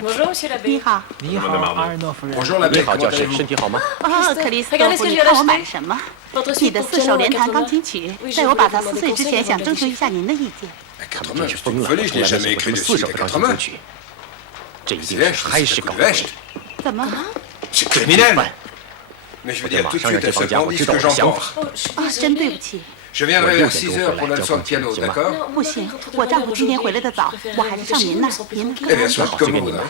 Bonjour, monsieur l'abbé. 你好，你好，阿尔诺夫人。 Bonjour l'abbé, 你好， comment 教师， allez-vous 身体好吗？哦，克里斯多夫，你看我买什么？你的4首连弹钢琴曲，在我把它撕碎之前，想征求一下您的意见。他 Quatre 们真 mains, 是 c'est 疯 une 了， folie, 从 je 来 n'ai 没 jamais 写过 écrit 什么 de 4首 suite 的 à 钢 quatre 琴 mains. 曲，这一定 C'est 是还是搞 lèche. 怎么？ C'est 罪 criminel. 犯。 Mais je 我 veux 得 dire 马 tout de 上让 suite 这 à ce 帮家 qu'on 伙 dise 知 ce 道 que 我的 j'en 想 pense. 法。啊，真对不起。 Je 我 viendrai 6 vers 点 6 钟 heures 回 pour 来 le 交钢 leçon de 琴， piano, 行吗？ d'accord? 不行，我丈夫今天回来的早，我还是上您那儿，您更 Eh bien, 安 soit 好， comme 随便 vous 你们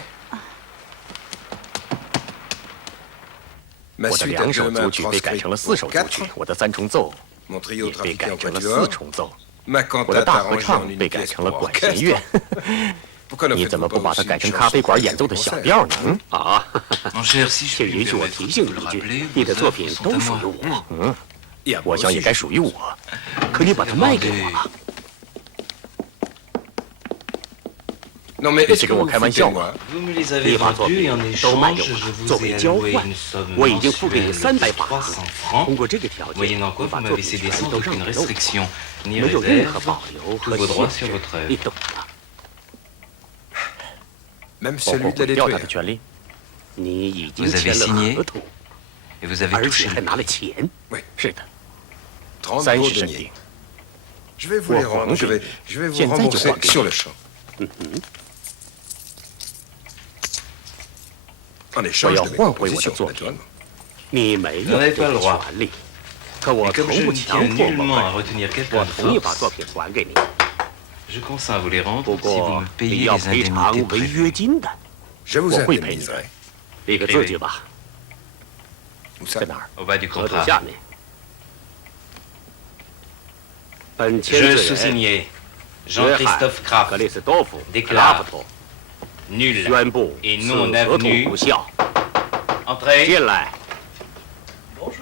voudrez.。Ma 我的 suite 2 à 首 deux 组 mains 曲被改 transcrite 成了 pour 4首组曲 4, 我的3重奏 mon trio 也被 trafiqué 改 en 成了 quatuor, 4重奏， ma 我的 cantate 大合 arrangée 唱 en une 被改 pièce 成了 pour 管弦 orchestre. 乐。 Pourquoi ne 你怎 faites-vous 么 pas 不把它 aussi 改 une 成 chanson 咖啡馆 pour 演奏的 les 小 concerts? 调呢？啊， Mon cher, si je 请 puis 允 me 许我 permettre 提 de 醒 vous 你 le 一句， rappeler, 你的 vos 作 œuvres 品 sont 都 à 属于 moi. 我， Et à 我 moi 想也 aussi. 该属于我。可你把它卖给我了， Non mais 你 est-ce 是 que 跟我 vous 开玩 foutez 笑 de 吗 moi?？ Vous me les 你 avez 把作 vendus 品 et en 都卖给 échange, 我 je 了， vous 作 ai 为交 alloué 换 une somme 我已经付给你 mensuelle 300 de 法郎。 300 francs, 通过这个条件， moyennant 我 quoi 把 vous 作 m'avez 品 cédé 权 sans 都让 aucune 给了我， restriction ni 没有任 réserve 何保留 tous 和 vos 限 droits 制 sur，votre 你 œuvre. 懂的。 Même 包括 celui de la 毁掉他的 détruire. 权利，你已经 Vous avez 签了 signé 合同， Et vous avez 而 touché 且 le 还拿了 prix. 钱。 Oui. 是的， 30 30 gros 圣 deniers. 地。 Je vais vous les Bon, rendre, bon, je vais vous tiens, rembourser tiens, tiens. sur le champ. En 我 échange 要 de mes 换回我的 propositions, 作品 naturellement.，你没有 Vous n'avez 这 pas 个 le droit. 权利。可我 Et 从 comme je 不 ne 强 tiens 迫我 nullement à 们， retenir quelqu'un 我 de 同意把作 force, 品还给你， je consens à vous les rendre 不 si vous 过 me 你 payez 要 les 赔偿 indemnités 违约 prévues. 金的。 Je vous 我会赔你 indemniserai. 的。立个字据吧， Où 在 ça? 哪儿？ Au bas du 合同 contrat. 下面。本签 Je 字人 sous-signé 约翰 Jean-Christophe 克 Kraft 里斯多夫· déclare 克拉夫托 nul 宣布 et 此 non 合同 avenu 无效。 Entrez. 进来。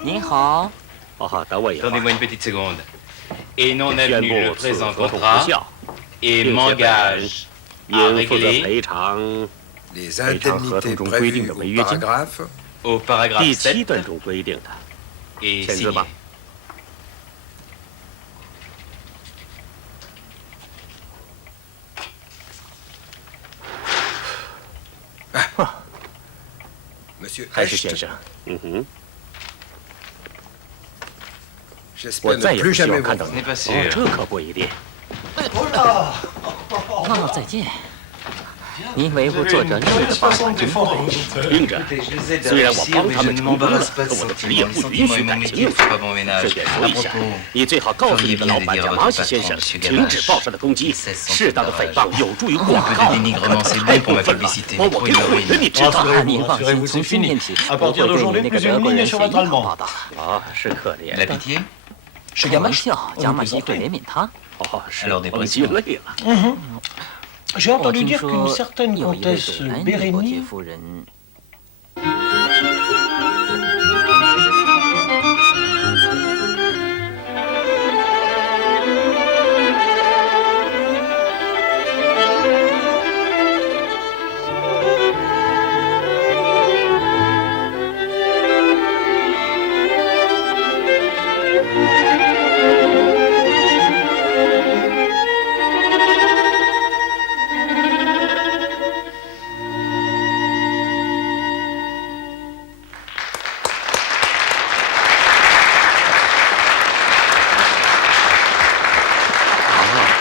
您好，哦，等我一会 Attendez-moi 儿。 une petite seconde. Et non 宣 avenu 布 le 此 présent 合同无 contrat 效， et 并且本人 m'engage à 应负责 régler 赔偿 Les 非常合同 indemnités 中规定 prévues 的 au 违约金。 paragraphe. au paragraphe 第7 7段中规定的。 et 签字 signé. 吧。Monsieur 还是 Hecht, 先生，嗯哼，我 j'espère 再 ne 也不 plus 希 jamais 望 vous 看到 Ce 你。 n'est pas 哦， sûr. 这可不一定。哦，再见。您维护作者利益的方法真不为人。听着， Écoutez, je les aide à 虽然我 réussir, 帮 mais 他 je 们 ne 成功了， m'embarrasse pas 可 de 我的 sentiments. 职业 Les 不允 sentiments 许 et 感 mon 情 métier 用 ne 事。 sont pas bon ménage. 顺便 À 说一下， propos, 你最好告诉你的老板贾马西先生，停止报社的攻击，适当的诽谤有助于广 un 告。 peu de dénigrement, c'est bon pour ma publicité. 把 mais 我 trop 给 une 毁了， ruine. 你知道吗？ 啊，您放心，从今天起，不会对你那个德国人写一行报道。啊，是可怜 La 的。 pitié 开玩笑，贾马西会怜悯他。哦，是 Alors des 忘记 pressions. 累了。 J'ai 我 entendu 听 dire 说 qu'une certaine 有一位 comtesse 北兰妮伯爵 Bérénie 夫人。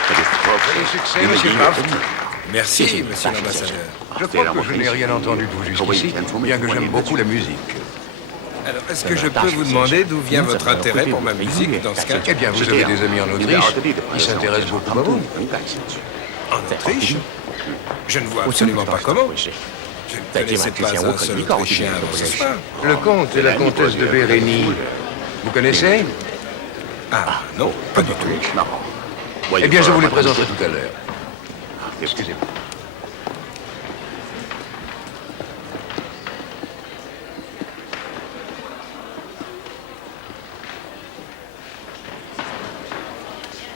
克里斯托夫， Succès, 你的 monsieur 音乐 Kraft. 真美。 Merci, 谢谢你， monsieur 大师先生 l'ambassadeur.。 Je crois que je n'ai rien entendu de vous jusqu'ici, bien que j'aime beaucoup la musique. Alors, est-ce que je peux vous demander d'où vient votre intérêt pour ma musique dans ce cas? Eh bien, vous avez des amis en Autriche qui s'intéressent beaucoup à vous. 很感兴趣。 En Autriche? Je ne vois 我真不 absolument 知道 pas 是怎么 comment. 回事。 Je ne 在今晚 connaissais 之 pas 前，我 un 可 seul 一个奥地利 Autrichien 人都 avant 不 ce 认识。 soir. Le comte et la comtesse de Bérénie, vous connaissez? Ah, non, pas du tout. Non. Eh bien, je vous les présenterai tout à l'heure. Excusez-moi.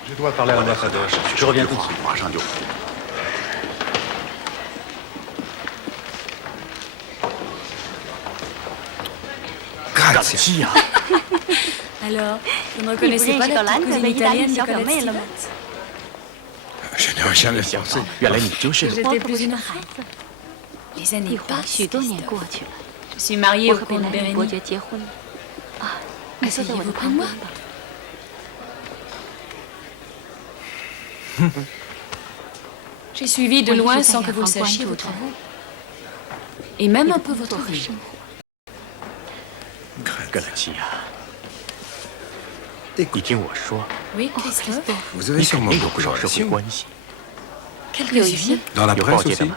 Je dois parler à l'ambassadeur. Je reviens tout de suite. 马上就。 感 Grazie. 激呀！ Alors, vous ne 你不 reconnaissez 认 pas 识 la 格兰 petite 特 cousine 的意大利 italienne de 小表 Colette 妹了吗？ Stevens? Je n'aurais jamais 想 pensé. 到，原来你就是。 J'étais plus une reine. Les années 一晃 passent. 许多年 Christophe. 过去了， Je suis mariée 我 au 和贝 comte 莱姆伯爵 Bérénice. 结婚了。啊，你坐在我的 Asseyez-vous 旁 près de 边 moi. 吧。J'ai suivi de loin sans que vous le sachiez vos travaux. Et même un peu votre vie. 格兰西亚，你听我说， Oui, Christophe. Vous 你 avez 肯 sûrement 定有 beaucoup 不 de 少社会 relations. 关系， Quelques-unes. 有 Dans la 有 presse 报界的 aussi. 吗？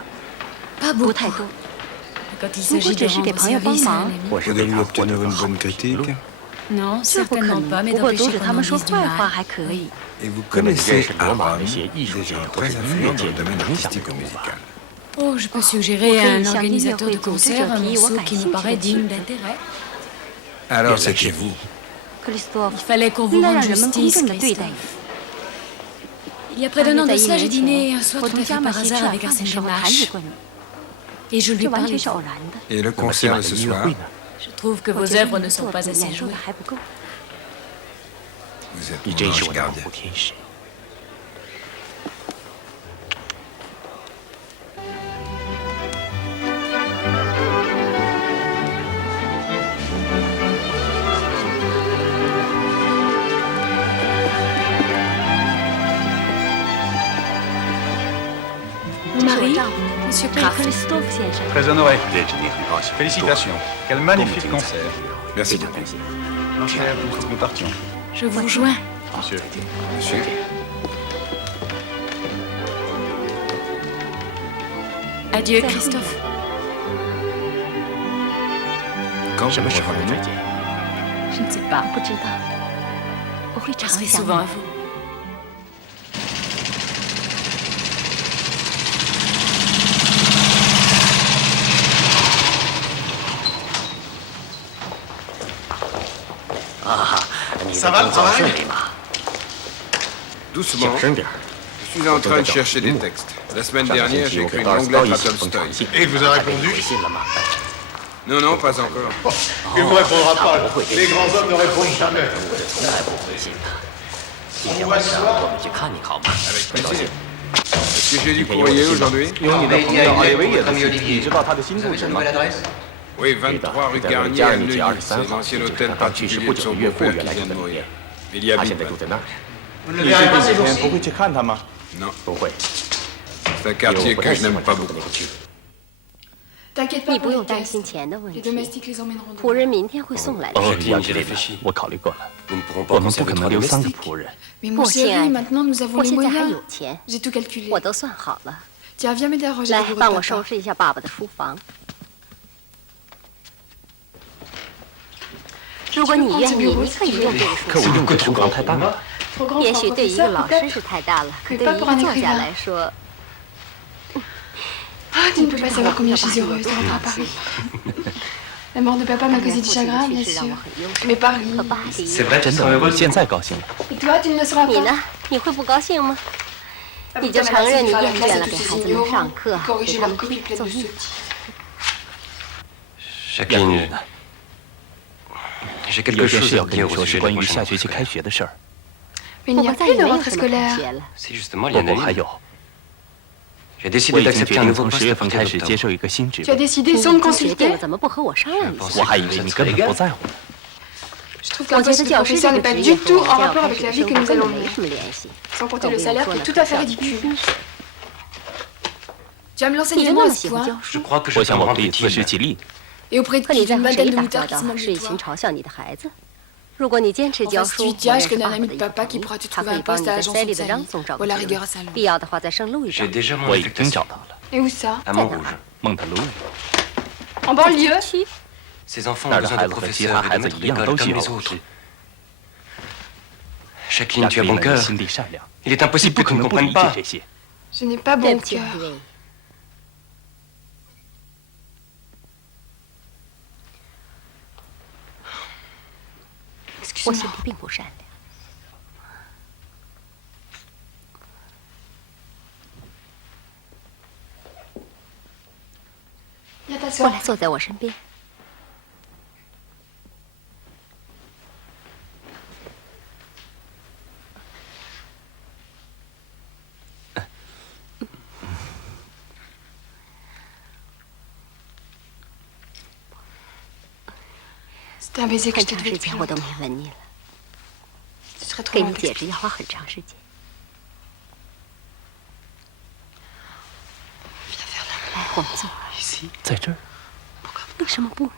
Pas 不 beaucoup. 太多。 Quand il 如果 s'agit 只 de 是给 rendre 朋友帮 service à un 忙， ami. 我是 Vous 为 allez 他 lui 获得 obtenir 个 une 好 bonne 的评 critique. 论。 Non, 这不可 certainement pas, 能。 mais 不过 d'empêcher 阻止 qu'on 他 en 们说 dise du 坏话 mal. 还可以。 Et vous 那么你 connaissez 认识 à 罗马 Rome 那些艺 des 术家 gens 或者 très 音 influents 乐 dans 界 le 的 domaine 影响 artistique 人 ou 物吧？ musical. Oh, je peux suggérer à un Ok, organisateur de Xiang concert un Yi, morceau Xiang qui Yi, nous paraît Xiang digne Yi. d'intérêt. Alors c'était vous. 克里斯多夫 Il fallait qu'on vous 应该 rende 让人们公 justice, 正的对待 Christophe. 你。 Il y a près d'un an 在 de 1 cela, j'ai 年前， dîné un soir 我 tout 同 à 加 fait 马 par 西吃 hasard 晚 avec 饭的 Arsène 时候谈起 Lemache. 过你， Et je lui 这完 parlais 全是 de 偶 vous. 然的。 Et le 那么今 concert 晚 de 的 ce 音乐 soir, 会呢？ Je trouve que 我 vos 觉得 œuvres 你 ne 的 sont 作 pas 品 assez 演奏 jouées. 的还不够。 vous êtes 你 mon 真是 ange 我的保 gardien. 护天使。 这是我 Marie, 丈夫 Monsieur 克 Kraft. 里斯多夫先生。 Très honoré. 认识你很高兴。 Félicitations. Quel 多么 magnifique 精彩 concert. 非 Merci 常 beaucoup. 感谢。 Mon cher, nous partions. Je vous rejoins. Monsieur. Monsieur, Adieu, Christophe. quand 什么 vous 时候能再 revenez 见？ Je ne sais pas. 不知道，我会 Je 常 serai 想 souvent à 你。 vous. 啊，你的 Ça va, 工作 travail 顺利吗？ doucement. 小声点儿。 Je suis en train de chercher des textes. La semaine 上个星 dernière, 期 j'ai 我给 écrit 道 une 尔斯 longue 高 lettre 一 à 写封 Tolstoy. 长信。 Et vous a 他给你 répondu 回信了吗？ Non, non, pas encore. Il ne vous répondra pas. 不会给 Les 你 grands hommes ne répondent jamais. 从来不回信的。今天晚上我们去看你好吗？ Avec 高兴 plaisir.。Est-ce que j'ai du courrier aujourd'hui 有你的朋友艾维也的信，你知道他的新住址吗？ Oui, 对的， 23 rue 在 Garnier 加 à 尔米街 Neuilly. 23 C'est 号， l'ancien 就是 hôtel 他刚去世 particulier 不 de 久 son 的岳父 beau-père 原 qui 来 vient 住 de 的酒 mourir. 店， Il y 他 habite 现在住 maintenant. 在那儿。你这几天不会去看他吗？ Non, 不会， c'est un 因为 quartier 我不 que 太 je 喜 n'aime 欢 pas 他住的 beaucoup. 那个区。 T'inquiète pas 你 pour 不 les 用担 caisses. 心钱的问 Les 题， domestiques les emmèneront 仆 demain. 人明天会送来的。哦，要之类的，我考虑过了，我们不可能留3个仆人。 Mais 不， mon 亲爱 chéri, 的， maintenant nous avons 我 les 现在还 moyens. 有钱， J'ai tout calculé. 我都算好了。 Tiens, viens m'aider à ranger 来 le bureau 帮 de 我 papa. 收拾一下爸爸的书房。如果你愿意，你可以用这个可我书房。用的书房太大了， Trop grand 也 pour 许 un 对一个 professeur, 老师 peut-être. 是太大了，可 Mais 对 pas 于一 pour 个 un 作家 écrivain. 来说， Ah, tu ne peux pas savoir combien je suis heureuse de rentrer à Paris. La mort de papa m'a 父 causé 亲 du 的 chagrin, 去 bien 世让我 sûr. 很忧伤。 Mais Paris. 可巴黎， 真的，我现在高兴了。 Et toi, tu ne le seras 你 pas. 呢？你会不高兴吗？ Ah, 你 putain, 就 ma 承 mère, 认 c'est 你 de faire 厌 la 倦 classe 了 à 给 tous 孩 ces 子们 ignorants, 上课，给 corriger 他 leurs 们 copies pleines 做 de 义 sottises. 亚林呢？ J'ai 有 quelque 件 chose 事 à 要 vous 跟你 dire au 说，是 sujet de 关 la 于 prochaine 下学期 rentrée 开学的事儿。 Mais il 不 n'y 过 a 再 plus 也 de 没有 rentrée 什么可 scolaire. 学了。 C'est justement 不 l'année. 还有， J'ai 我 décidé 已经决 d'accepter un 定 nouveau 从 poste 10月 à 份 partir 开始接 d'octobre. 受一个新职 Tu as 位。 décidé 你 sans me 已经决定了， consulter. 怎么不和我商量一下？我还以为你根本不在乎。 Je trouve 我 qu'un 觉 poste 得 de 教师 professeur 这 n'est 个 pas 职 du 业和 tout 我 en 将要 rapport 开 avec 始 la 的 vie 生 que 活 nous 根 allons 本没 mener. 什么联系。 Sans 更 compter 不 le 用 salaire 说 qui 呢 est tout 可 à 是 fait 教师 ridicule. 薪水。 Tu vas me 你 l'enseigner 就 moi 那 au 么喜欢 espoir. 教 Je 书？ crois que 我 je peux 想 me 我 rendre 可以自食 utile. 其力。 Et auprès de 可你 qui 在 d'une 和谁 vingtaine de 打交 moutards qui se 道？ moquent 是 de 一心 toi. 嘲笑你的孩子。如果你坚持 Enfin, 教 si 书， tu 我 dis 认 je 识 connais 爸 un 爸 ami 的 de 一 papa 个 qui 朋 pourra 友， te 他 trouver 可以 un 帮 poste 你 à 在 agent 塞利 toute 的 sa 张 vie. 总找 Ou 个 à la 职 rigueur 位 à Saint-Louis. 必要的话在圣路易 J'ai 找。 déjà 我 mon 已经找 affectation. 到了， Et où ça? À Montrouge. 蒙特卢伊。 En banlieue? Ces enfants 那 ont 儿的 besoin 孩 de 子和其 professeurs 他 et 孩 de 子 maîtres 一样 d'école 都 comme 需要 les 老 autres. 师。 Jacqueline, 亚 tu 克 as 力 bon 呢，你 cœur. 心地善良， Il est 你 impossible 不 que 可 tu ne 能不理 comprennes 解 pas. 这些。 Je n'ai pas 对 bon 不起， cœur. 安薇。我 Excuse-moi. 心地并不善良。 Viens 过 t'asseoir. 来，坐在我身边。C'était un baiser que 很 je t'ai 长 donné 时 depuis 间我都 longtemps. 没吻你了， Ce serait trop 给 long 你 à 解释 t'expliquer. 要花很长时间。来，我们坐。在这儿。为什么不呢？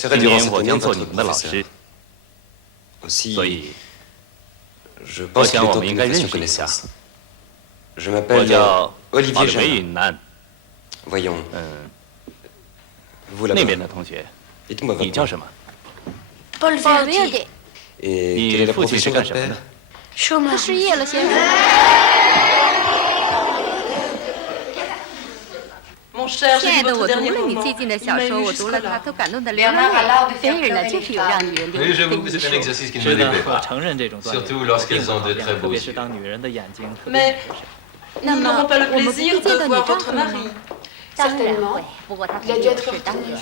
今年我将做你们的老师， Aussi, 所以 je 我 pense qu'il 想 est 我 temps 们 que 应 nous 该认 fassions 识一下。 connaissance. Je 我 m'appelle 叫 Olivier 奥利维 Jamin. 允南， Voyons, 嗯， vous 那 là-bas, 边的同学， dites-moi 你 votre 叫 nom. 什么？ Paul Verdi. Et 你 quelle est la 父亲是 profession 干 de 什么 père? 的？ Chômage. 失业了，先生。 亲爱的，我读了你最近的小说，我读了它，都感动得流了泪。对了，就是有让女人流 Oui, 泪 j'avoue 的 que 艺 c'est un 术。 exercice qui ne 是 me 的， déplaît 我 pas. 承认这种锻炼 Surtout lorsqu'elles ont de 并不 très 讨厌，特 beaux 别是 yeux. 当女人的眼睛特别 Mais 漂亮。 那 nous 么 n'aurons pas 我 le 们不 plaisir 会见 de 到你 voir 丈 votre 夫吗？ mari. 当然 Certainement. 会，不过他 Il a 很 dû 有 être 事，当然 retenu. 了。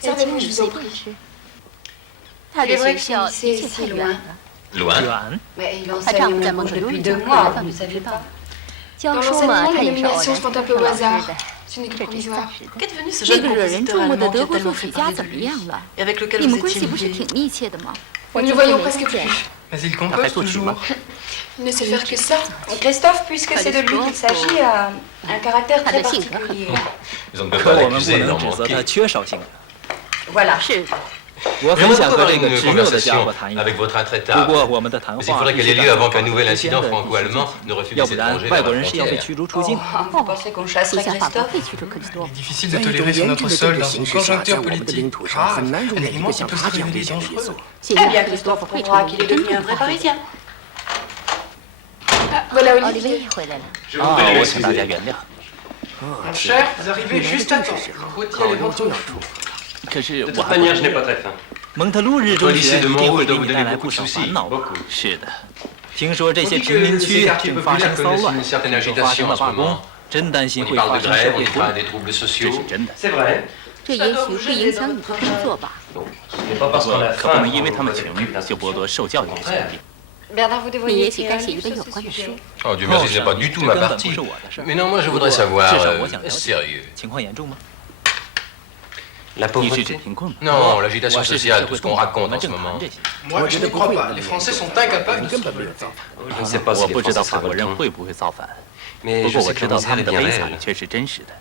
Servez-vous, 请 je 你 vous 随 en 便 prie. 吃。他 Il 的 est vrai 学 que 校 son 的 lycée 确 est 太 si 远 loin. 了。 Loin. 远， Mais il 她丈夫 enseigne 在 au 蒙特 Campus 卢 depuis 已经 2 过了 mois, 到 vous 你 ne 不知 savez 道 pas.。教 Dans 书嘛， l'enseignement, 他 les 也是偶然 nominations se font un peu 上 au 老师 hasard. 的， Ce n'est que 这只是 provisoire. 暂时的。 Qu'est devenu ce 这 jeune 个惹人 compositeur 注目的 allemand qui 德 a 国作 tellement 曲 fait 家 parler 怎 de 么 lui 样了？ et avec lequel 你 vous 们关系 étiez 不是 liés? 挺密切的吗？ Nous 我 ne 就 le 不 voyons 没 presque 见 plus. Mais il 他 compose 还作曲 toujours. 吗？ Il ne sait faire que ça. Christophe, puisque c'est de lui qu'il s'agit, a un caractère 他 très 的性格很 particulier. Ils ont ne 可 peuvent pas 我们不 l'accuser 能 d'en 指责他 manquer. 缺少性格。 Voilà. 是的，我 J'aimerais 很想 beaucoup 和 avoir 这个 une 执拗的家 conversation 伙谈一 avec 谈。 votre 不 intraitable. 过我们的谈 Mais il 话 faudrait 必 qu'elle ait 须 lieu 赶 avant 在 qu'un nouvel 之前 incident 的第十 franco-allemand 集 ne refuse 要 les 不然 étrangers 外 dans 国 la 人是要被 frontière. 驱逐出境的。 Vous pensez qu'on 你 chasserait 想法国 Christophe? 会驱逐克里斯多夫？ Difficile de tolérer son notre sol dans une conjoncture politique grave. Un élément qui peut se révéler dangereux. 现 Eh 在 bien, 克里斯多夫 Christophe 会 prouvera 成 qu'il 为 est 真 devenu 正 un 的 vrai 华人。 Parisien. Ah, voilà 奥利 Olivier. 维回来了， Je vous 啊， prie de 我请大家 m'excuser. 原谅。 Mon cher, vous arrivez juste à temps. Rôtir les ventres chauds. 可是 De 我 toute 还不 manière, je n'ai pas très faim. 蒙特路日中 Votre lycée 学 de 一定 Montrouge 会 doit 给 vous 你带 donner 来 beaucoup 不 de 少 soucis. 烦恼。 Beaucoup. 是的，听说这 On 些 dit 贫民 que 区 ces quartiers 正发生 populaires 骚 connaissent 乱， une certaine 正发生 agitation 了 en ce 罢工 moment.，真担心 On 会 y 发 parle de 生社 grève, on 会 y 活 parle 动。 des troubles 这 sociaux. 是真的。 C'est vrai. 这也许会影响你的工作吧？ Ce n'est pas 不 parce qu'on 过 a 可不 faim 能因为 qu'on 他们 doit 穷 plus 就剥夺受教育的权利。 Bernard, vous 你 devriez 也许 écrire 该 un 写一 livre 本有 sur ce 关的书 sujet.。 Oh Dieu merci, ce n'est pas du tout ma 这根本不 partie. 是我的事儿。 Mais non, moi je 不 voudrais 过 savoir. 至少我想了解 Sérieux. 情况严重吗？ La 你是指 pauvreté. 贫困吗？ Non, l'agitation 我是指 sociale, 社 tout 会 ce 动 qu'on 荡，我 raconte 们 en ce 正谈 moment. 这些。 Moi, je n'y crois pas. Les Français sont incapables de se révolter. Je ne sais pas 我 si 不 les 知道 Français 法国人 se 会不会造反， mais 不 je 过我 sais que 知 la 道 misère 他们 est 的 bien 悲惨 réelle. 却是真实的。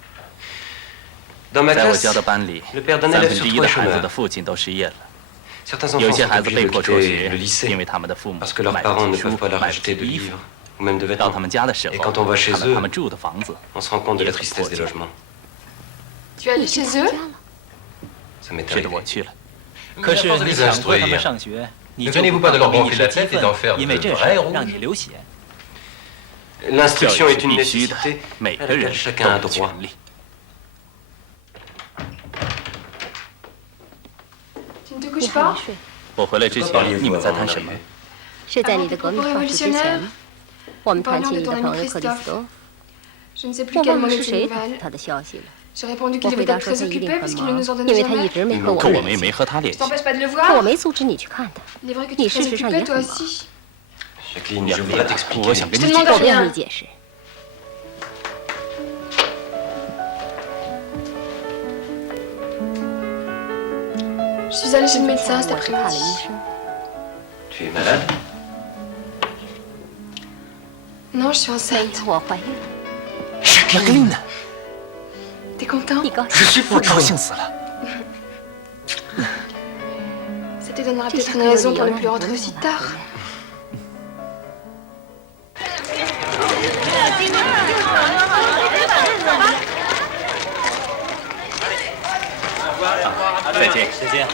Dans ma 在我 classe, 教的班里， le père d'un 三 élève 分 sur 之一 trois 的 est 孩子 chômeur. 的父亲都失业了， Certains 有 enfants 些 sont 孩子被 obligés de 迫辍 quitter 学 le，lycée 因为他们的父母 parce que leurs 买 parents 不 ne 起书 peuvent pas leur 买不起 acheter de 衣服 livres。ou même de 到他 vêtements. 们家的时 Et 候， quand on va chez 看到 eux, 他们住的房子， on se rend compte de la Yes, tristesse des of course. logements. Tu as 你 allé 去 chez 他们 eux? 家了？ Ça m'est 是的，我 arrivé. 去了。 Mais 可 à 是 force de 你 les 强迫他 instruire, 们上学，你 ne 就 tenez-vous 不 pas de 能 leur 给你 gonfler 是 la 积 tête et d'en 分， faire 因为 de 这 vrais 事 rouges 让你流血。 L'instruction 教育 est 是 une 必须的， nécessité 每 à 个人 laquelle chacun 都 a 有 droit. 权利。 Tu ne te 你 couches 还没 pas? 睡？我回来之前，你们在谈什么？是在你的革命创始之前，我们谈起你的朋友克里斯多。 Je ne sais plus 我 quel 忘了 moment 是 est 谁 ces 告诉 nouvelles. 他的消息了。 J'ai répondu 我 qu'il 回 devait 答 être 说他 très 一定 occupé 很 puisqu'il ne 忙， nous en 因为 donnait 他一 jamais. 直没和我可我联系。们也没和他联 Je 系。 t'empêche pas de le 可我 voir? 没阻止你去看他。 Il est vrai que 你 tu es 事 très 实上也 occupé toi 很忙。 aussi. Jacqueline, je voudrais 我 t'expliquer. 想跟 Je 你 te 解 demande 我不让 rien. 你解释。 Je suis allée chez le 今 médecin 天 cet 我去看了医 après-midi. 生， Tu es malade? Non, je suis 没 enceinte. 有，我怀孕了。玛格丽娜， T'es content? 你高兴？我高兴死了。 Ça te donnera 这 peut-être 下 une 给我 raison 理 pour 由 ne 让 plus 你不 rentrer 让 aussi 我 tard. 回来。再见。再见。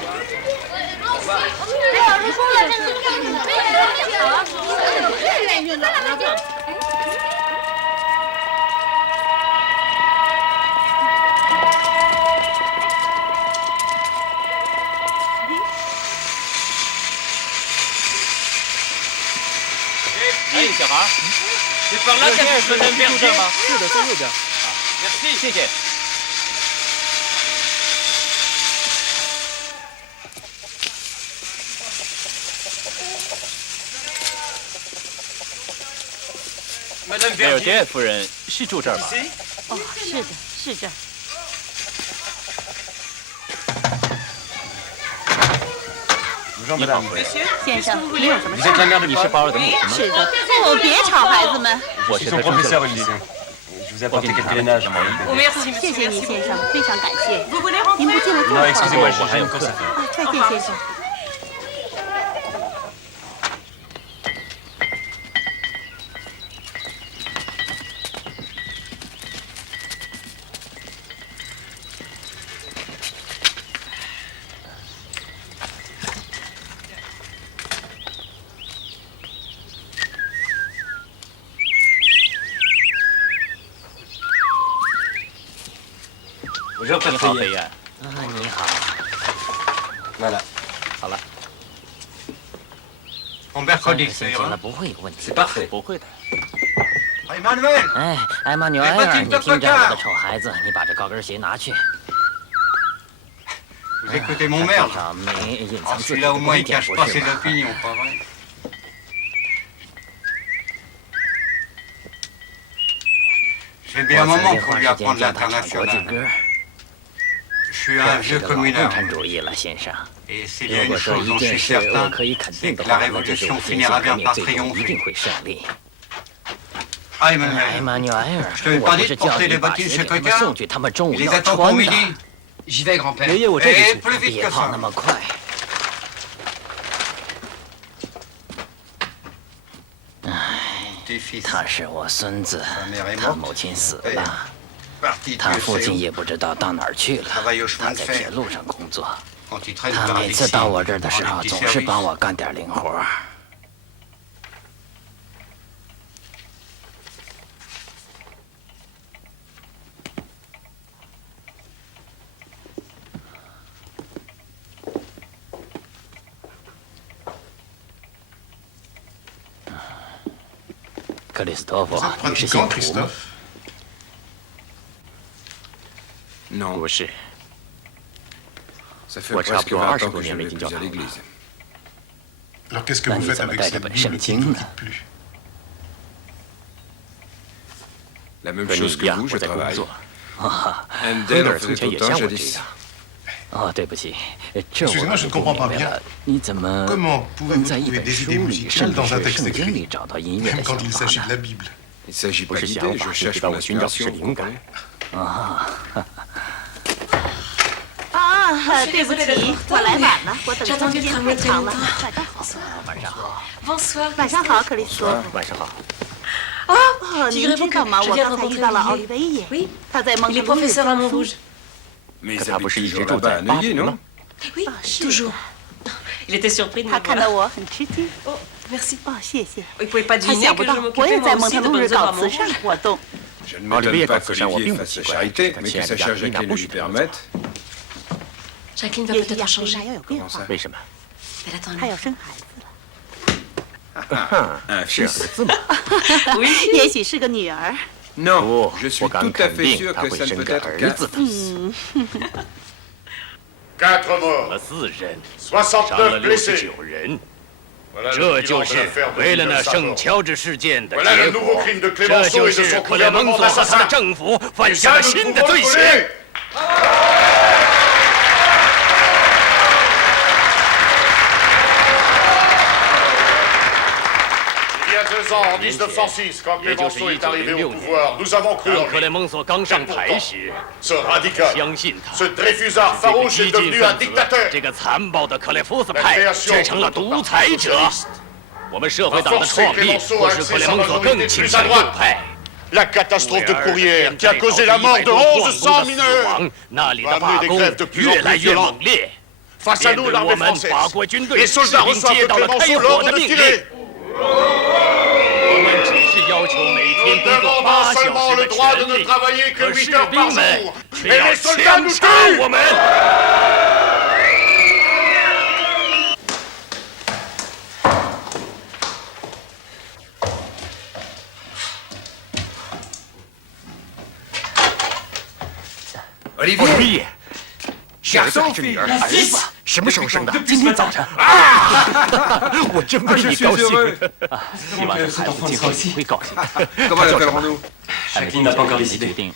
哎，小孩，你放那边是能住这儿吗？是的，在右边。谢谢。贝尔杰夫人是住这儿吧？哦，是的，是这儿。你好，先生，你有什么事？你是保尔的母亲吗？是的。哦，别吵，孩子们。我是他中学老师。谢谢你，先生，非常感谢。您不进来坐会儿？我还有客。再见，先生。你好，飞燕。啊，你好。来了，好了。先进了不会有问题。不会的。哎，艾玛纽埃尔，你听着，我的丑孩子，你把这高跟鞋拿去。地上没隐藏字体的光点，不是吗？我曾经花时间教他唱国际歌。我是个老共产主义了，先生。如果说一件事我可以肯定的话，那就是我坚信革命最终一定会胜利。艾玛纽埃尔，我不是叫你把鞋给他们送去，他们中午要穿的。爷爷，我这就去。别跑那么快。他是我孙子，他母亲死了，他父亲也不知道到哪儿去了，他在铁路上工作。他每次到我这儿的时候，总是帮我干点零活。克里斯托弗，你是信徒吗？不是。我差不多20多年没进教堂了。那你怎么带这本圣经呢？和你一样，我在工作。亨德尔从前也像我这样。哦，对不起，这我不明白了。你怎么能在一本书里，甚至是圣经里找到音乐的想法呢？不是想法，是帮我寻找的是灵感。啊。对不起，我来晚了，我等的时间太长了。晚上好。晚上好，克里斯托弗。晚上好。哦，您知道吗？我刚才遇到了奥利维耶，他在蒙特利尔读书。可他不是一直住在巴黎吗？是。他看到我很吃惊。哦，谢谢。他想不到我也在蒙特利尔搞慈善活动。奥利维耶搞慈善我并不奇怪，他亲爱的亚历娜不许这样做。也许亚历娜要有变化。为什么？她要生孩子了。是儿子吗？也许是个女儿。不，我敢肯定他会生个儿子的。死了4人，伤了69人。这就是为了那圣乔治事件的结果。这就是克莱蒙索和他的政府犯下了新的罪行。En 1906, quand Clémenceau est arrivé au pouvoir, nous avons cru en lui. Ce radical, ce Dreyfusard farouche est devenu un dictateur. 这个残暴的克雷夫斯派却成了独裁者。我们社会党的创立，或是克雷蒙索更倾向右派。La catastrophe de Courrières qui a causé la mort de 1100 mineurs. 那里的罢工越来越猛烈。Face à nous, l'armée française. Les soldats reçoivent de Clémenceau l'ordre de tirer. Nous demandons seulement le droit de ne travailler que 8 heures par jour. Mais les soldats nous tuent. Olivier, garçon fille 什么时候生的？今天早晨。我真为你高兴。希望孩子今后也会高兴。 Comment l'appellerons-nous? Jacqueline n'a pas encore décidé.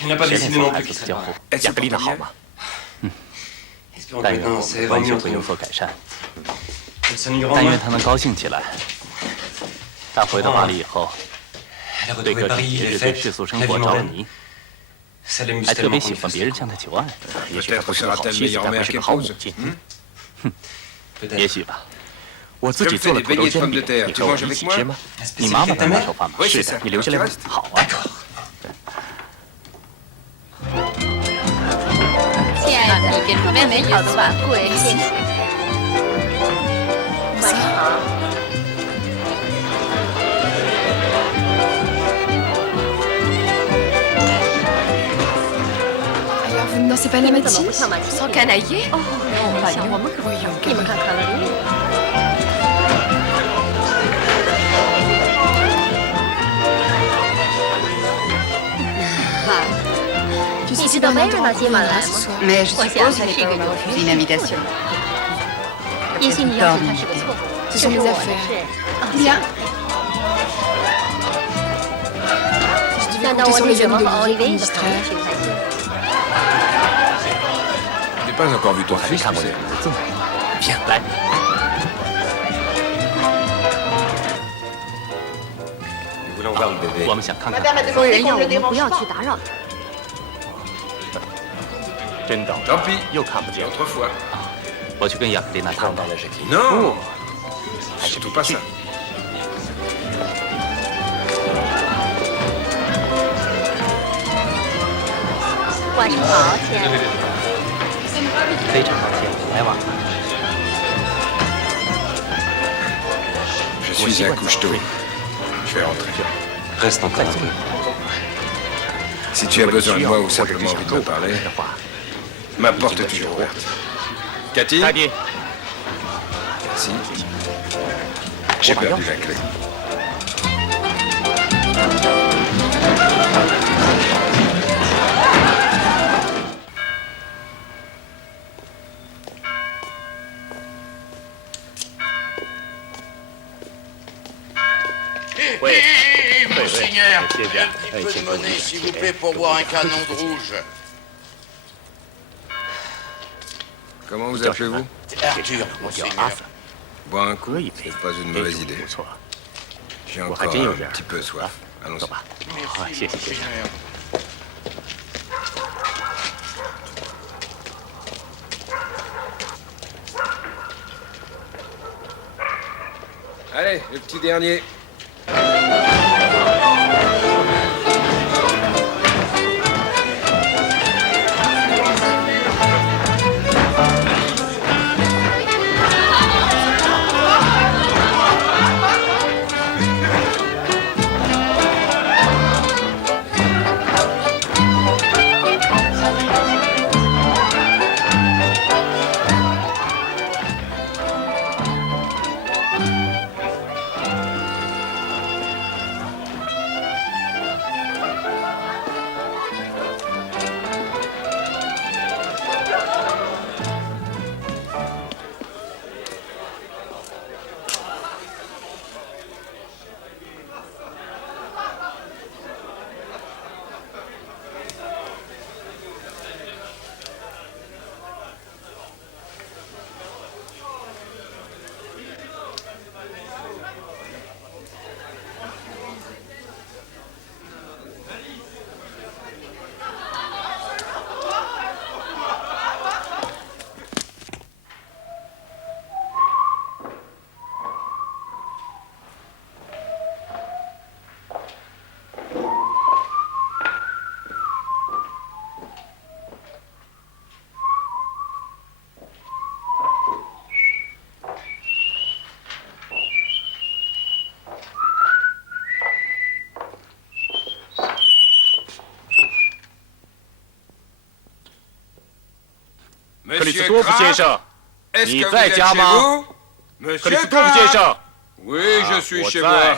Elle n'a pas décidé non plus qui serait là. 雅各丽娜好吗？但愿我们的关系会有所改善。但愿她能高兴起来。她回到巴黎以后，对各种节日、对世俗生活着了迷。 还特别喜欢别人向她求爱，也许她不是个好妻子，但会是个好母亲。也许吧。我自己做了土豆煎饼，你和我一起吃吗？你妈妈帮我手饭吗？是的，你留下来吧。好啊。亲爱的，你给准备美好的晚会，谢谢。晚上好。 Vous ne dansez pas la matine sans canailler? Oh, voyons. Voyons. Tu sais si Bernard doit venir ce soir. Mais je suppose qu'il n'est pas refusé une invitation. Ce sont mes affaires. Bien. Si je devais compter sur les amis de Olivier Ministère. Je n'ai pas encore vu ton fils. Viens, 来。 我们想看看。夫人要我们不要去打扰他。真的，又看不见。我去跟雅克丽娜谈谈。Non, surtout pas ça. 晚上好，亲爱的。非常抱歉，来晚了。 Je suis un couche-tôt. Je vais rentrer. Reste encore un peu. Si tu as besoin de moi ou simplement envie de me parler, ma porte est toujours ouverte. Cathy? Merci. J'ai perdu la clé. Monseigneur, un petit peu de monnaie, s'il vous plaît, pour boire un canon de rouge. Comment vous appelez-vous? Arthur, monseigneur. Boire un coup, c'est pas une mauvaise idée. J'ai encore un petit peu soif. Allons-y. Merci, monseigneur. Allez, le petit dernier. 克里斯多夫先生，你在家吗？克里斯多夫先生。Oui, je suis chez moi.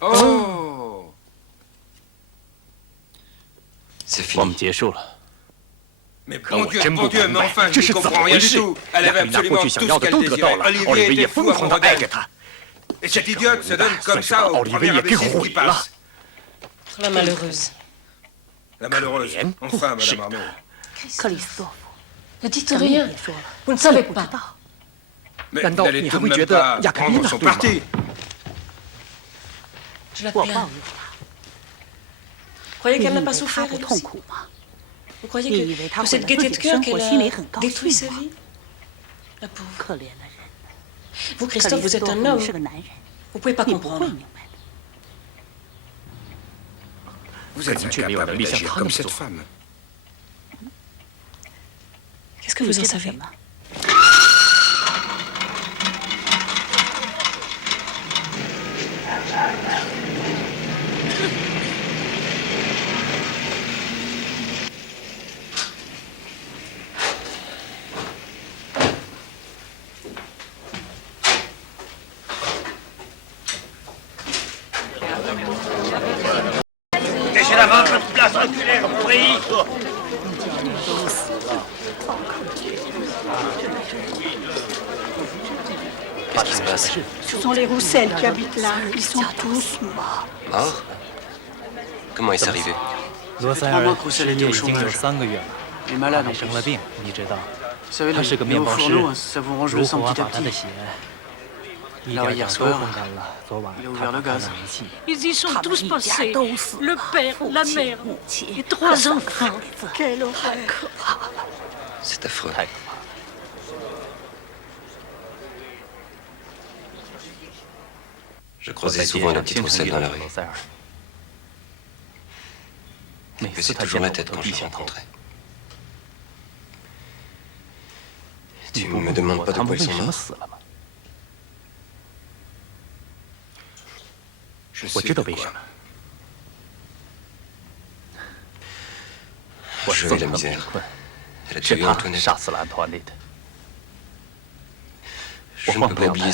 Oh. 我们结束了。 Mais 可我真不 bon Dieu, 明 mais 白 enfin, 这 je 是 n'y 怎么 comprends 回 rien du 事？ tout. Elle 亚 avait 历娜过 absolument 去想 tout 要 ce 的 qu'elle 都得到 désirait. 了，奥利维 Olivier 也 était 疯 fou 狂的 amoureux 爱着 d'elle. 她。 Et cette idiote se donne comme ça au 奥利维 premier 也给 imbécile 毁 qui 了。 passe. La malheureuse. La malheureuse. Enfin, Madame Arnaud. 克里斯多夫 Ne dites rien. Vous ne savez pas. Mais 难道 n'allez 你 tout 还 de 会觉 même 得 pas 雅克丽 prendre 娜 son 对吗？ parti. Je la plains. Croyez qu'elle n'a pas souffert elle aussi? Vous croyez que cette gaieté de cœur qu'elle a détruit sa vie? La pauvre. Vous, Christophe, vous êtes un homme. Vous pouvez pas comprendre. Vous êtes incapable d'agir comme cette femme. Qu'est-ce que vous en savez? Laissez la main, votre place reculée, oui. Qu'est-ce qui se passe? Ce sont les Roussel qui habitent là. Ils sont tous morts. Mort? Comment est-ce arrivé? 罗塞尔失业已经有3个月了，他还生了病，你知道。他是个面包师，如何把他的血一点点都风干了？昨晚他打开了煤气。 Ils y sont tous passés. Le père, la mère et 3 enfants. Quelle horreur. C'est affreux. Je croisais souvent la petite Roussel dans la rue. Elle faisait toujours la tête quand je la rencontrais. Tu me demandes pas de quoi ils sont morts? 我知道为什么。我是憎恨贫困，是他杀死了安托万内特。 Je ne peux pas oublier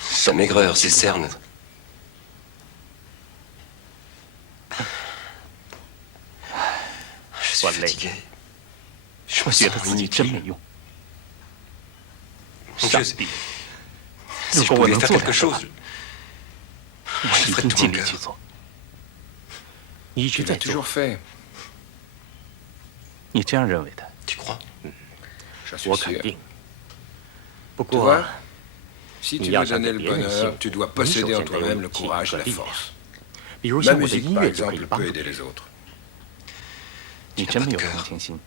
sa maigreur, ses cernes. Je suis fatigué. Je me 觉 sens 得自己真没 inutile. 用。 Mon 上 Dieu, 帝， si 如 je 果我 pouvais 能 faire 做 quelque 点什么， chose, 我 je 一 ferais 定 de tout 尽 mon 力去 cœur. 做。你一直 Tu 在 l'as 做 toujours，fait. 你这样认为的， Tu crois? J'en suis 我肯 sûr. 定。不 Tu 过 vois,，si 你 tu 要 veux 想给 donner le 别人 bonheur, 幸 tu 福， dois 你首 posséder en 先得有 toi-même le 勇气 courage 和 et la 力量。 force. 比如 Ma 像我的 musique, 音 par 乐就可以 exemple, 帮 peut 助 aider 你。 les autres. 你真没有同情心？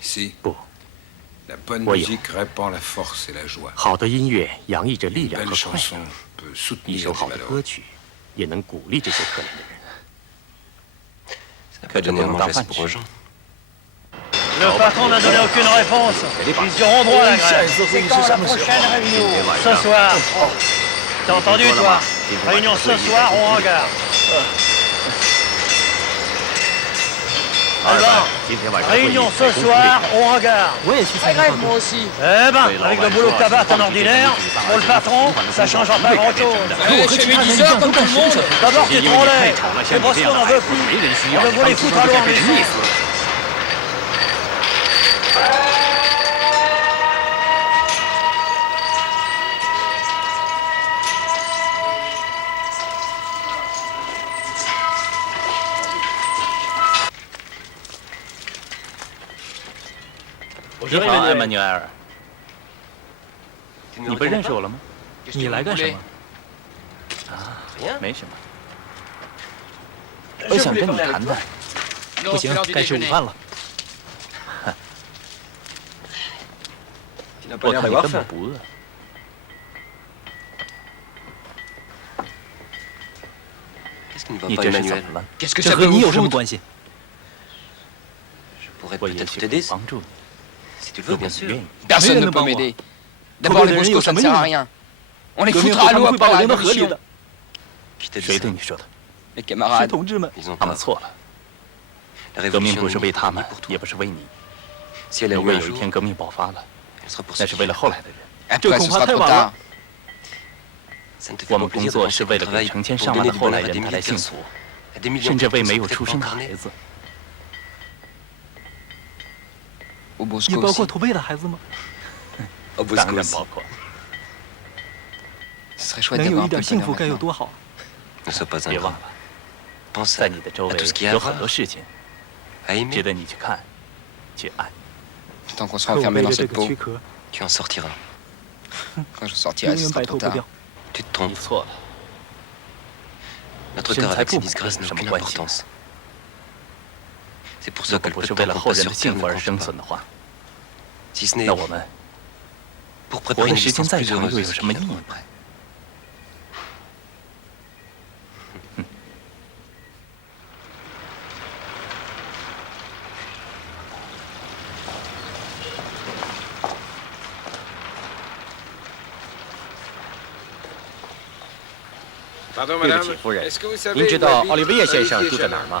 Si, 不， la bonne Voyons. musique répand la force et la joie. 好的音乐洋溢着力 Une 量 belle 和快 chanson 乐， peut 一 soutenir 首 des 好的 malheureux. 歌曲也能鼓励这些可怜的人。 Ça peut donner à manger, c'est pour eux gens. Le patron n'a donné aucune réponse. Ils auront droit à la grève. C'est quand la prochaine réunion? Ce soir. T'as entendu, toi? Réunion ce soir au hangar. Alban, réunion ce soir au hangar. Pas grève, moi aussi. Eh ben, avec le boulot que t'as en ordinaire, pour le patron, ça changera pas grand-chose. Chez mes 10 heures comme tout le monde. D'abord, tu te relèves. Les Boston n'en veut plus. On veut les foutre à l'eau en maison. « 你好，艾曼纽埃尔。你不认识我了吗？你来干什么？啊，没什么。我想跟你谈谈。不行，该吃午饭了。我看你根本不饿。你这是怎么了？这和你有什么关系？我也许可以帮助你。 如果你愿意， Personne ne peut m'aider. D'abord, les Bosco, ça ne sert à rien. On les foutra à l'eau à part la révolution. 谁对你说的？是同志们，他们错了。革命不是为他们，也不是为你。如果有一天革命爆发了，那是为了后来的人，这恐怕太晚了。我们工作是为了给成千上万的后来人带来幸福，甚至为没有出生的孩子。也包括驼背的孩子吗？当然包括。能有一点幸福该有多好！别忘了，在你的周围有很多事情值得你去看、去爱。我背着这个躯壳，永远摆脱不掉。你错了，身材不美有什么关系？如果不是为了后人的幸福而生存的话，那我们活的时间再长又有什么意义呢？对不起，夫人，您知道奥利维耶先生住在哪儿吗？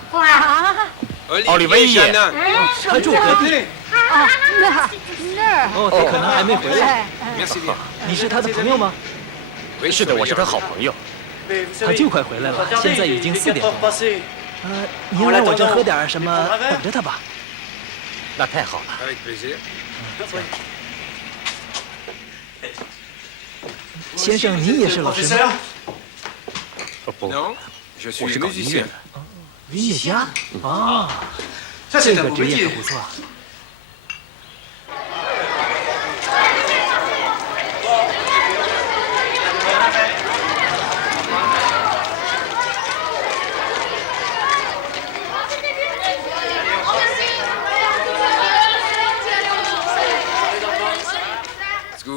奥利维耶，他住隔壁。哦，他可能还没回来。你是他的朋友吗？是的，我是他好朋友。他就快回来了，现在已经4点了。您来我这喝点什么，等着他吧。那太好了。先生，您也是老师吗？不，我是搞音乐的。音乐家？啊，这个职业可不错。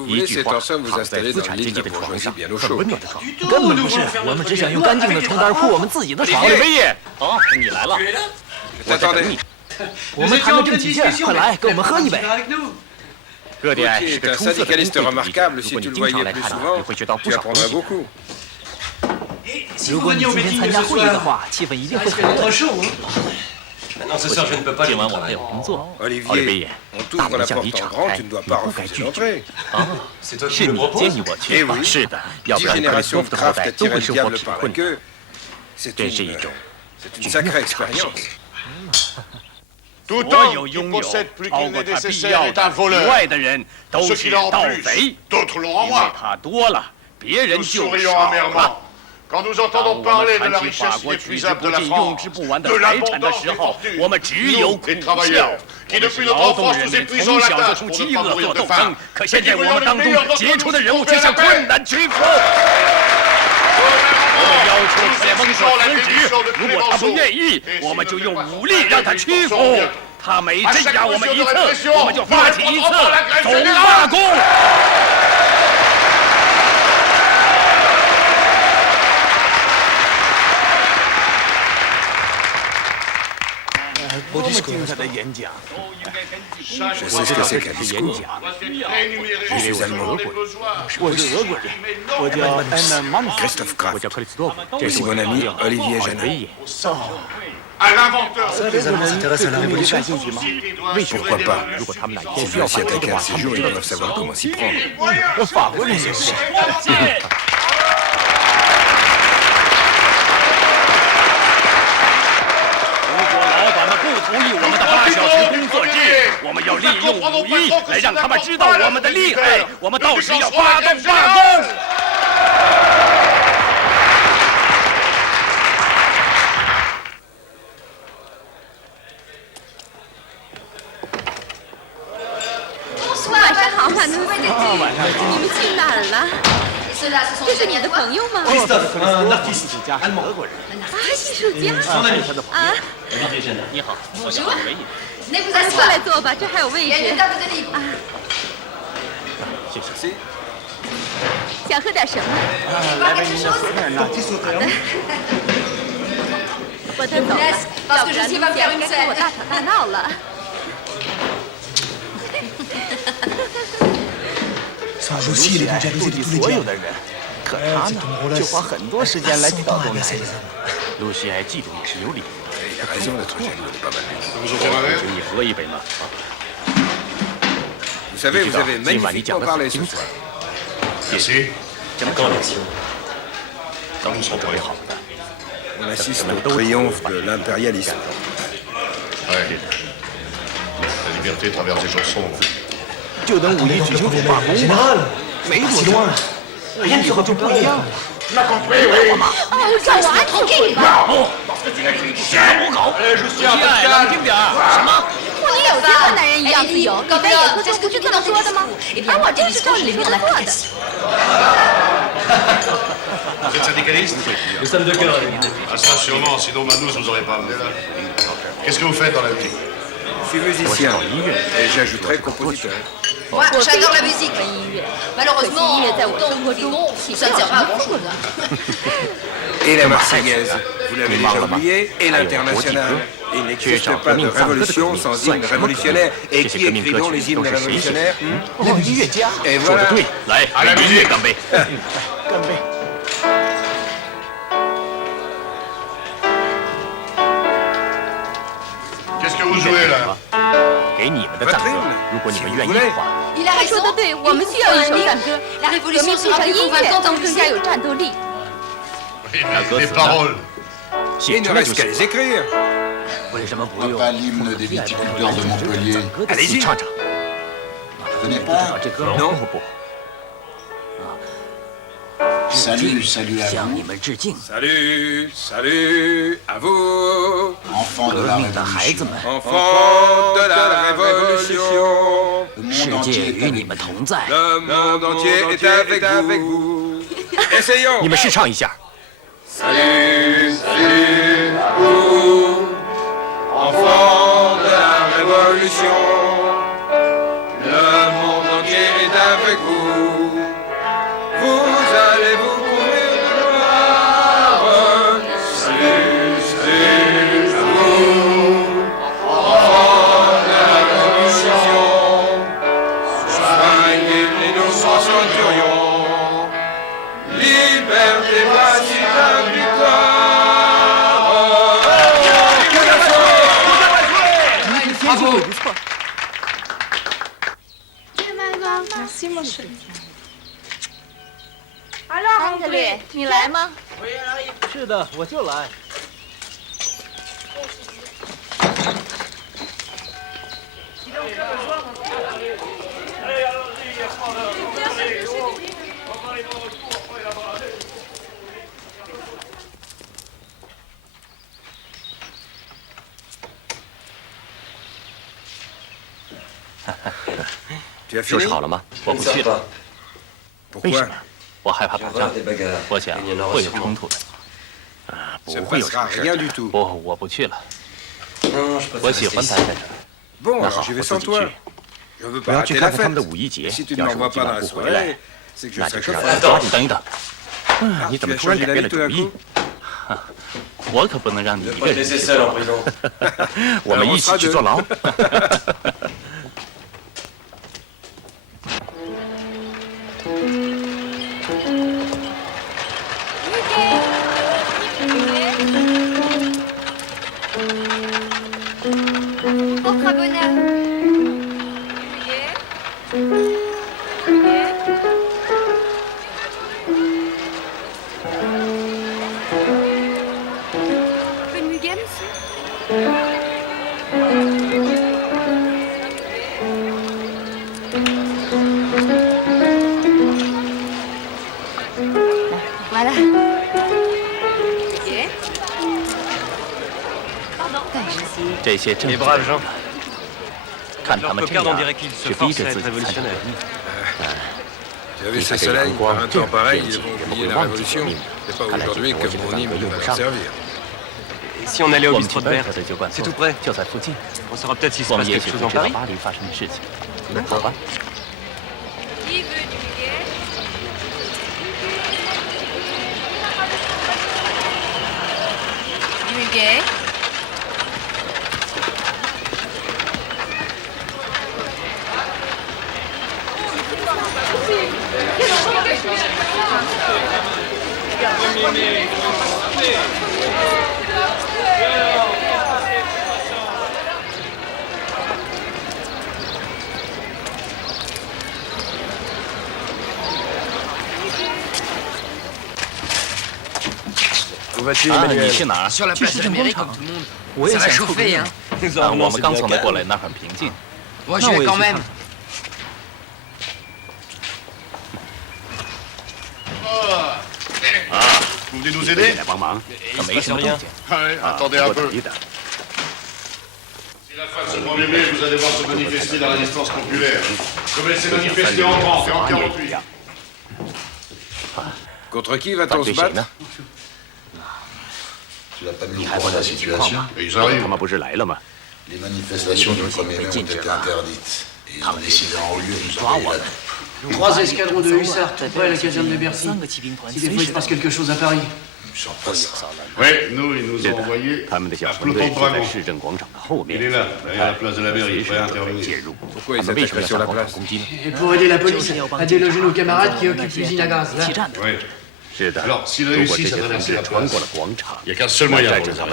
一句话，躺在资产阶级的床上，很温暖的床。根本不是，我们只想用干净的床单铺我们自己的床。奥利维耶，哦，你来了，我在等你。我们谈得正起劲，快来跟我们喝一杯。哥迪埃是个出色的工会主义者，如果你经常来看他，你会学到不少东西。如果你今天参加会议的话，气氛一定会很热。今晚我还有工作。奥利维耶，大门向你敞开，你不该拒绝。啊，是你建议我去。是的，要不然克里斯多夫的后代都会生活贫困的。这是一种绝妙的尝试。所有拥有超过他必要的以外的人都是盗贼，因为他多了，别人就少了。当我们谈起法国取之不尽、用之不完的财产的时候，我们只有苦笑。我们是劳动人民，从小就同饥饿做斗争，可现在我们当中杰出的人物却向困难屈服。我们要求解放说辞职，如果他不愿意，我们就用武力让他屈服。他每镇压我们一次，我们就发起一次总罢工。多么精彩的演讲！Je sais ce que c'est qu'un discours. Je suis allemand. 我是俄国人，我叫 Christophe Kraft. Je suis mon ami Olivier Jeannot. À l'inventeur. Oui, pourquoi pas? Si je veux s'y attaquer un de ces jours, ils doivent savoir comment s'y prendre. 法国人也是。同意我们的8小时工作制，我们要利用武力来让他们知道我们的厉害。我们到时要发动罢工。晚上好，马努斯。你们去哪儿了？这是你的朋友吗？艺术家，俄国人。啊，艺术家。啊。你好，我是奥利维耶。过来坐吧，这还有位置。啊，谢谢。想喝点什么？来杯您的随便拿。好的。我先走了，要不然明天该跟我大吵大闹了。法术系里头这里所有的人，可他呢，就花很多时间来挑逗男人。露西爱嫉妒你是有理由的，raison d'être jaloux, pas mal. 请你喝一杯嘛。 Vous savez, vous avez magnifiquement parlé ce soir. Merci. On assiste au triomphe de l'impérialisme. Ouais. La liberté traverse des chansons. 就等五一举行罢工嘛，没多久，以后就不一样了。 Tu m'as compris, oui. Oh, Jean-Marc, tranquille. Non, parce que tu n'as qu'une chaîne. Allez, je suis un peu calme. 什么？不能有钱和男人一样自由，搞得也喝酒不是这么说的吗？而我这是照你说的做的。 Vous êtes syndicaliste? Nous sommes de cœur. Ah, ça, sûrement, sinon Manous vous aurait pas amené là. Qu'est-ce que vous faites dans la vie? Je suis musicien, et j'ajouterai compositeur. Moi, j'adore la musique. Malheureusement, autant nous vivons, ça ne sert pas à grand-chose. Et la Marseillaise, vous l'avez déjà oublié, et l'Internationale. Il n'existe pas de révolution sans hymne révolutionnaire. Et qui écrit donc les hymnes révolutionnaires? Et voilà. À la musique. 干杯！干杯！ Qu'est-ce que vous jouez là? 给你们的赞歌，如果你们愿意的话。 Il a 他说 raison. 的对，我们需要一首战歌， La 革 révolution 命配 sera 上 plus 音乐， convaincante 能 en 更加 musique. 有战斗力。 Oui, mais les paroles. Il ne reste qu'à les écrire. 为什么不用？ Pas l'hymne des viticulteurs de Montpellier. Allez-y，唱唱。 Vous connaissez pas? 这歌non不。 Salut, salut à 向 vous, 你们致敬， Salut, salut à vous, enfants de 革 la 命的孩子 Révolution. 们， enfants de la Révolution. Le 世 monde 界 entier 与 est 你 avec 们 vous. 同在。 Le monde entier est avec vous. Essayons. 你们试唱一下。 Salut, salut à vous, enfants de la Révolution. Le monde entier est avec vous. Vous allez vous couvrir de gloire. Salut, salut à vous, enfants de la Révolution. Soignez les innocents centurions. Liberté, voici la victoire. Bravo. Merci, mon chéri. 安德烈，你来吗？是的，我就来。收拾好了吗？我不去了。为什么？我害怕打仗，我想会有冲突的。不会有什么事。不，我不去了。我喜欢待在这儿。 Bon, 那 alors 好， je 我 vais 自 sans 己 toi. 去。 Je veux 我 pas 要去 rater 看 la 看他们的 fête. 五一节。 Si tu ne 要是我 m'envoies 今 pas 晚 dans 不 la 回来， soirée, c'est que je 那就 serai 是 chauffeur. 你等一等。你怎么突然改变了主意？我可不能让你一个人去坐。我们一起去坐牢。Votre bonheur. Bonne muguet, monsieur. Voilà. Muguet. Pardon. 这些正 Les braves gens. 看他们这样， on dirait qu'ils se 就逼 forcent 着 à 自 être 己参加革 révolutionnaires. 命。 Tu as vu 你 ce 看这 soleil, 阳光 par un 这 temps 样 pareil, 天 ils 气， vont 我会 oublier la 忘记革 révolution. 命。 C'est pas 看来这 aujourd'hui 活 que 这个 mon 赞 hymne 歌用 va 不 leur 上。 servir. Et si on allait au 我们去 bistrot de 奔 Berck? 着的酒馆 C'est 坐 tout près. 就在附近。 On saura peut-être s'il se 我 passe 们也 quelque 许 chose 会 en 知道 Paris. 巴黎发生的事情。好吧。 Qui veut du muguet? Du muguet. 你去哪儿？去世政广场。我也想出个门。我们刚从那过来，那很平静。那我也去。Vous venez nous aider? 来帮忙，可没什么动静。 Attendez un peu. Si la fin de ce 1er mai, vous allez voir se manifester la résistance populaire, comme elle s'est manifestée en grand et en 48. Contre qui va-t-on se battre? Tu n'as pas mis au courant de la situation? Ils arrivent. Les manifestations du 1er mai ont été interdites. Et ils ont décidé en haut lieu de nous envoyer la troupe. 3 escadrons de hussards tout près à la caserne de Bercy. Si des fois il se passe quelque chose à Paris. Oui, nous, ils nous ont envoyé un peloton de dragons. Il est là, derrière la place de la mairie, prêt à intervenir. Pourquoi ils attaquent pas sur la place? Et pour aider la police à déloger nos camarades qui occupent l'usine à gaz. Oui. Alors, s'ils réussissent à traverser la place, il n'y a qu'un seul moyen pour le faire.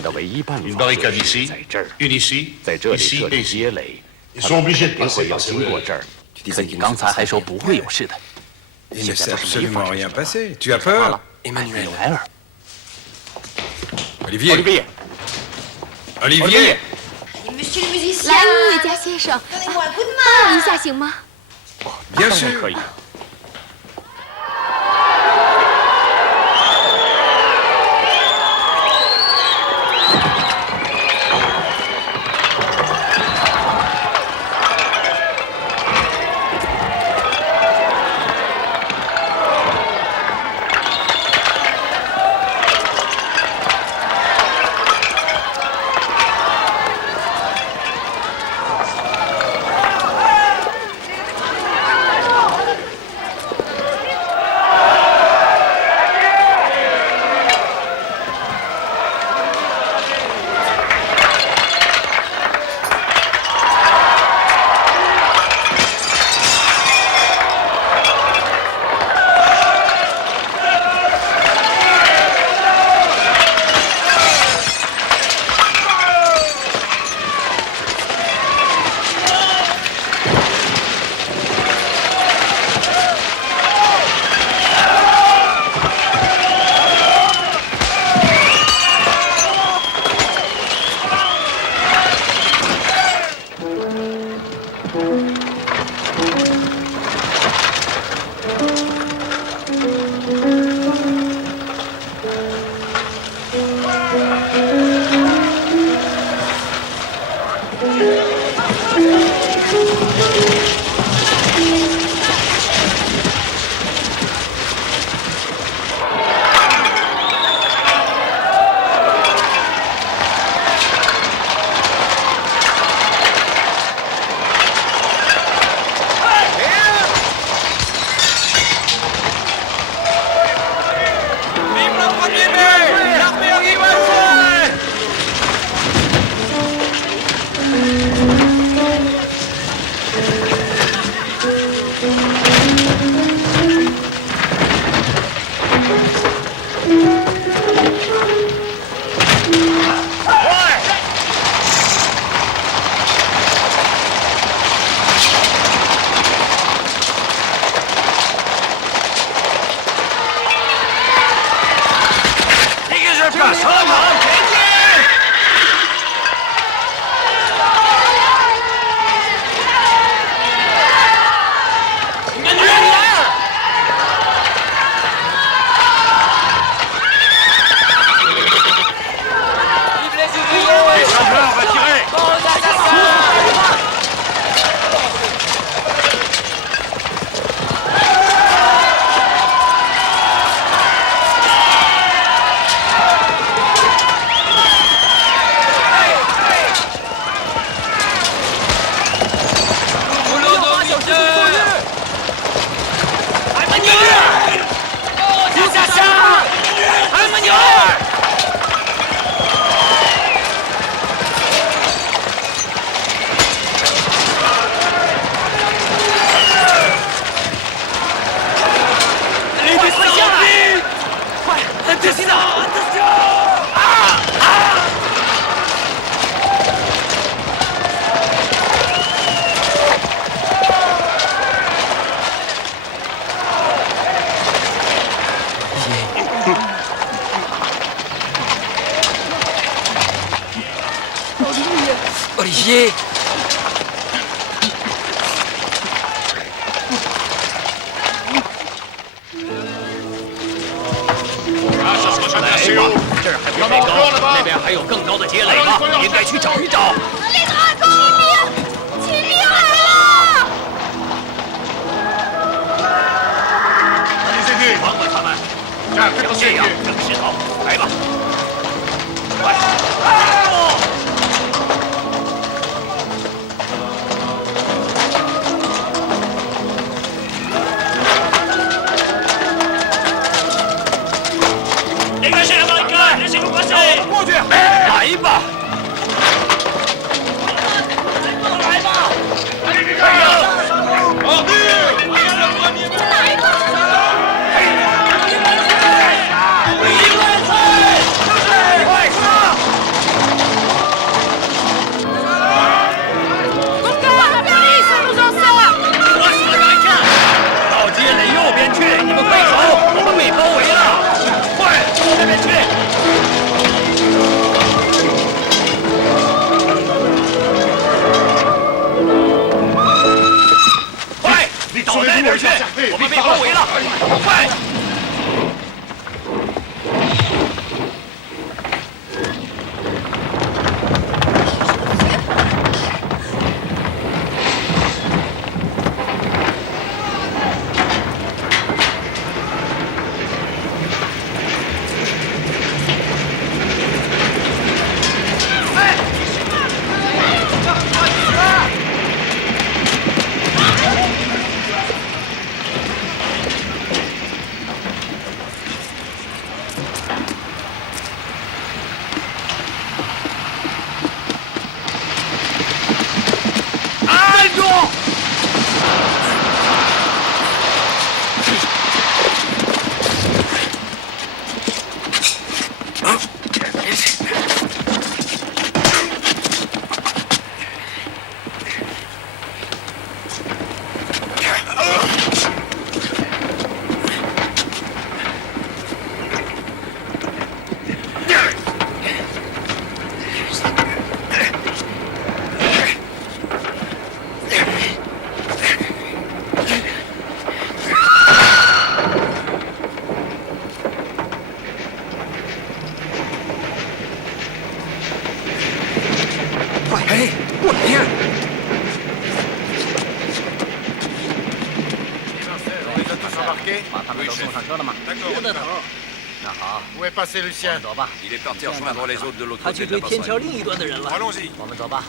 Une barricade ici, une ici, ici et ici. Ils sont obligés de passer par ces rues. 可你刚才还说不会有事的， Il ne s'est absolument rien passé. Tu as peur? Emmanuel. Olivier. Olivier. Monsieur le musicien. 来，音乐家先生，帮我一下行吗？ Bien sûr. 可以。Olivier!这儿还不太高，那边还有更高的阶垒吗？应该去找一找。列阿公，秦兵来了！帮帮他们，要这样扔石头，来吧，快！过去，来吧！来吧！好，到街垒右边去，你们快走，我们被包围了！快，往那边去！到那边去，我们被包围了！快！Il est parti rejoindre les autres de l'autre côté de la passerelle. 他去追天桥另一端的人了。Allons-y. 我们走吧。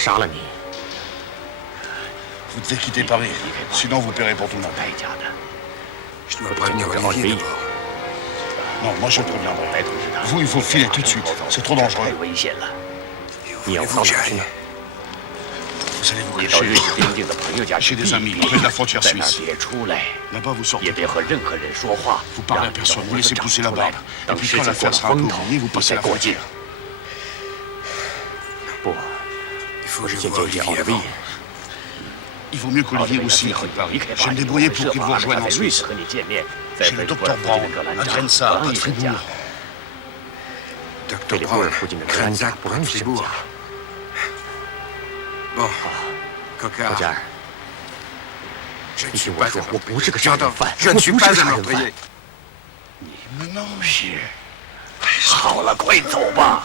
杀了你。Vous devez quitter Paris, sinon vous paierez pour tout le monde. Je dois prévenir Olivier d'abord. Non, moi je préviendrai. Vous, il faut filer tout de suite. C'est trop dangereux. Où voulez-vous aller? Vous allez vous cacher chez des amis, près de la frontière suisse. Là-bas, vous sortez. Vous parlez à personne, vous laissez pousser la barbe. Et puis quand l'affaire sera oubliée, vous passez la frontière. Il faut que je voie Olivier avant. Il vaut mieux qu'Olivier aussi. Je vais me débrouiller pour qu'il vous rejoigne en Suisse. Chez le docteur Brown, à Grenza, à Fribourg. Docteur Brown, Grenza, pour Fribourg. Bon, Coquard. Je ne suis pas un meurtrier. Je ne suis pas un meurtrier. 是。好了，快走吧。